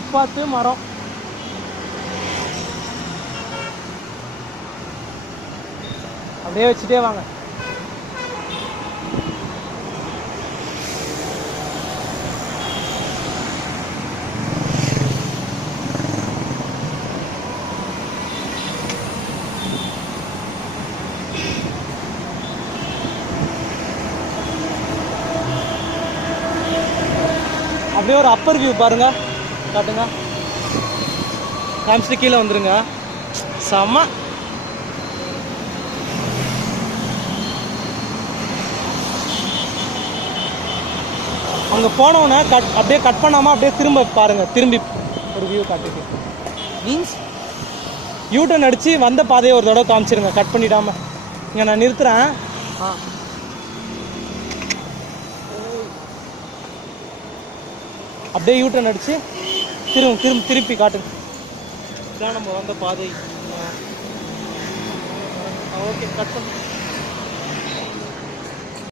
ஃபுட்பாத்து மரம். அப்படியே வச்சுட்டே வாங்க. அப்படியே ஒரு அப்பர் வியூ பாருங்க, காட்டுங்க. காமிச்சிட்டு கீழே வந்துருங்க. செம்ம. அங்கே போனோன்னே அப்படியே கட் பண்ணாமல் அப்படியே திரும்ப பாருங்க. திரும்பி ஒரு வியூ காட்டுது. மீன்ஸ் யூட்டன் அடித்து வந்த பாதையை ஒரு தடவை காமிச்சிருங்க, கட் பண்ணிடாமல். இங்கே நான் நிறுத்துகிறேன். அப்படியே யூட்டன் அடித்து திருப்பி காட்டுங்க. இதான் நம்ம வந்த பாதை. ஓகே, கட் பண்ணு.